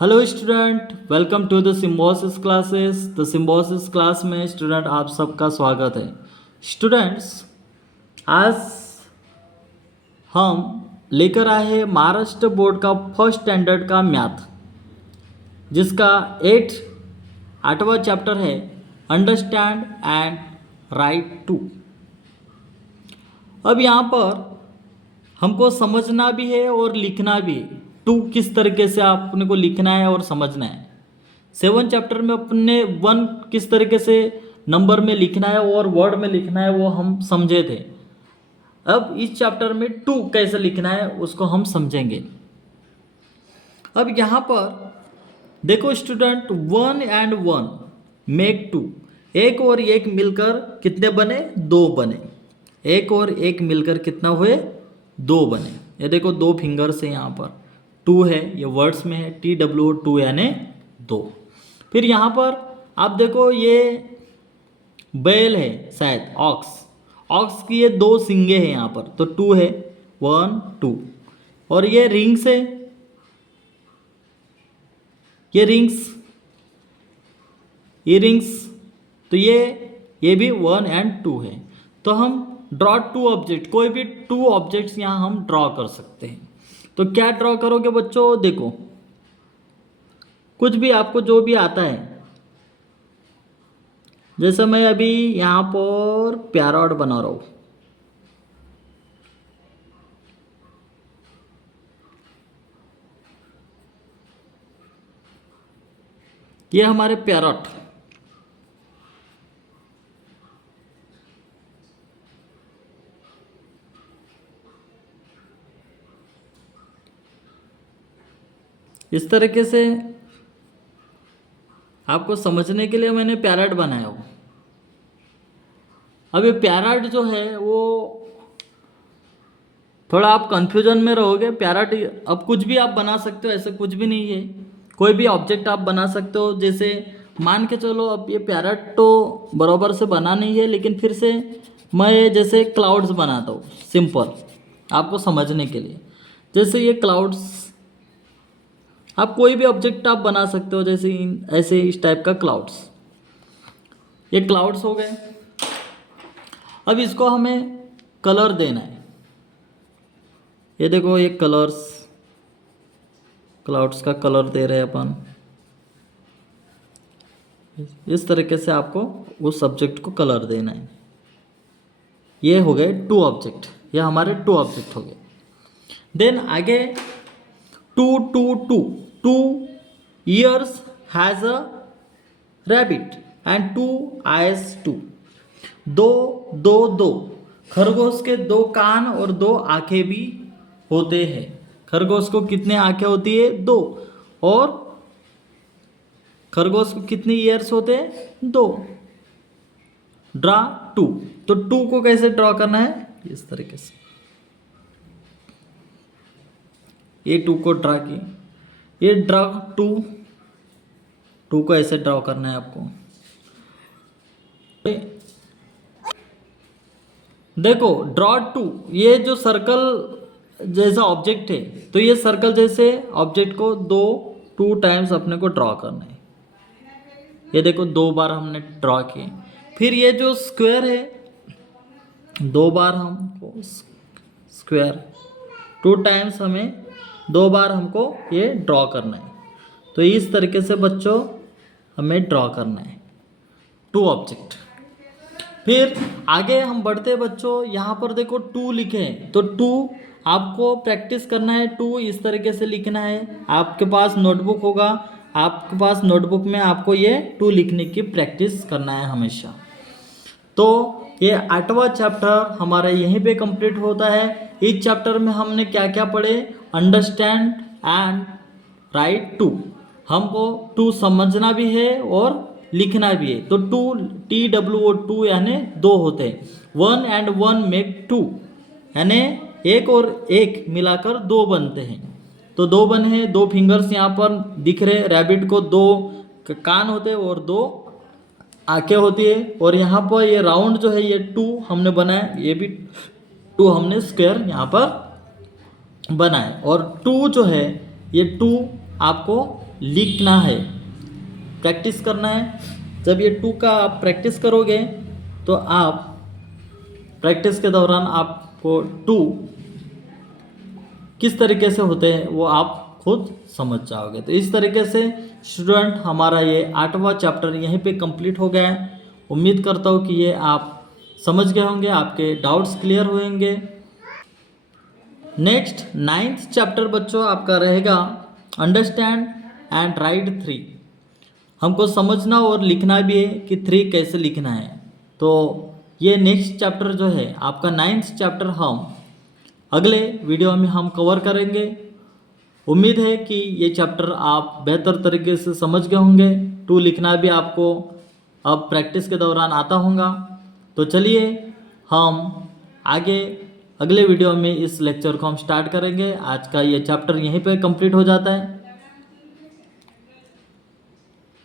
Hello student, welcome to the Symbiosis classes. The Symbiosis class में student आप सबका स्वागत है। स्टूडेंट्स, आज हम लेकर आए हैं महाराष्ट्र बोर्ड का फर्स्ट स्टैंडर्ड का मैथ, जिसका आठवां चैप्टर है अंडरस्टैंड एंड राइट टू। अब यहाँ पर हमको समझना भी है और लिखना भी है। टू किस तरीके से अपने को लिखना है और समझना है। 7 चैप्टर में अपने 1 किस तरीके से नंबर में लिखना है और वर्ड में लिखना है वो हम समझे थे। अब इस चैप्टर में 2 कैसे लिखना है उसको हम समझेंगे। अब यहाँ पर देखो स्टूडेंट, 1 and 1 मेक 2। एक और एक मिलकर कितने बने? 2 बने। एक और एक मिलकर कितना हुए? 2 बने। ये देखो 2 फिंगर्स है, यहाँ पर 2 है, ये वर्ड्स में है TWO2 यानी 2। फिर यहाँ पर आप देखो ये बैल है, शायद ऑक्स की ये 2 सिंगे हैं यहाँ पर, तो 2 है, 1 2। और ये रिंग्स है, ये रिंग्स, तो ये भी 1 and 2 है। तो हम ड्रॉ 2 ऑब्जेक्ट, कोई भी 2 ऑब्जेक्ट्स यहाँ हम ड्रॉ कर सकते हैं। तो क्या ड्रॉ करोगे बच्चों? देखो कुछ भी आपको जो भी आता है, जैसे मैं अभी यहाँ पर पैरट बना रहा हूँ। ये हमारे पैरट, इस तरीके से आपको समझने के लिए मैंने पैरट बनाया हो। अब ये पैरट जो है वो थोड़ा आप कंफ्यूजन में रहोगे। पैरट अब कुछ भी आप बना सकते हो, ऐसे कुछ भी नहीं है। कोई भी ऑब्जेक्ट आप बना सकते हो। जैसे मान के चलो, अब ये पैरट तो बराबर से बना नहीं है, लेकिन फिर से मैं जैसे क्लाउड्स बनाता हूँ, सिंपल आपको समझने के लिए। जैसे ये क्लाउड्स, आप कोई भी ऑब्जेक्ट आप बना सकते हो, जैसे ऐसे इस टाइप का क्लाउड्स। ये क्लाउड्स हो गए। अब इसको हमें कलर देना है। ये देखो ये क्लाउड्स का कलर दे रहे हैं अपन। इस तरीके से आपको उस सब्जेक्ट को कलर देना है। ये हो गए 2 ऑब्जेक्ट, ये हमारे 2 ऑब्जेक्ट हो गए। देन आगे 2 2 2 2 years has a rabbit and 2 eyes 2। 2 2 2 खरगोश के 2 कान और 2 आंखें भी होते हैं। खरगोश को कितने आंखें होती है? 2। और खरगोश को कितने ईयर्स होते हैं? 2। ड्रा 2। तो 2 को कैसे ड्रॉ करना है? इस तरीके से ये 2 को ड्रा किए। ये ड्रा 2 को ऐसे ड्रॉ करना है आपको। देखो ड्रॉ 2, ये जो सर्कल जैसा ऑब्जेक्ट है, तो ये सर्कल जैसे ऑब्जेक्ट को 2 टाइम्स अपने को ड्रॉ करना है। ये देखो 2 बार हमने ड्रॉ किए। फिर ये जो स्क्वायर है, 2 बार हमको स्क्वायर 2 टाइम्स हमें 2 बार हमको ये ड्रॉ करना है। तो इस तरीके से बच्चों हमें ड्रॉ करना है 2 ऑब्जेक्ट। फिर आगे हम बढ़ते हैं बच्चों। यहाँ पर देखो 2 लिखे हैं, तो 2 आपको प्रैक्टिस करना है। 2 इस तरीके से लिखना है। आपके पास नोटबुक होगा, आपके पास नोटबुक में आपको ये 2 लिखने की प्रैक्टिस करना है हमेशा। तो ये 8वां चैप्टर हमारा यहीं पे कंप्लीट होता है। इस चैप्टर में हमने क्या क्या पढ़े? Understand and write two. हमको 2 समझना भी है और लिखना भी है। तो 2 TWO2 यानी 2 होते हैं। 1 and 1 मेक 2 यानी एक और एक मिलाकर 2 बनते हैं। तो 2 बने हैं। 2 फिंगर्स यहाँ पर दिख रहे। रैबिट को 2 कान होते हैं और 2 आंखें होती है। और यहाँ पर ये राउंड जो है ये 2 हमने बनाया, ये भी 2 हमने स्क्वायर यहाँ पर बनाए। और 2 जो है ये 2 आपको लिखना है, प्रैक्टिस करना है। जब ये 2 का आप प्रैक्टिस करोगे तो आप प्रैक्टिस के दौरान आपको 2 किस तरीके से होते हैं वो आप खुद समझ जाओगे। तो इस तरीके से स्टूडेंट हमारा ये 8वां चैप्टर यहीं पे कंप्लीट हो गया है। उम्मीद करता हूँ कि ये आप समझ गए होंगे, आपके डाउट्स क्लियर होंगे। नेक्स्ट 9th चैप्टर बच्चों आपका रहेगा अंडरस्टैंड एंड राइट 3। हमको समझना और लिखना भी है कि 3 कैसे लिखना है। तो ये नेक्स्ट चैप्टर जो है आपका 9th चैप्टर हम अगले वीडियो में हम कवर करेंगे। उम्मीद है कि ये चैप्टर आप बेहतर तरीके से समझ गए होंगे। 2 लिखना भी आपको अब प्रैक्टिस के दौरान आता होगा। तो चलिए हम आगे अगले वीडियो में इस लेक्चर को हम स्टार्ट करेंगे। आज का ये चैप्टर यहीं पे कंप्लीट हो जाता है।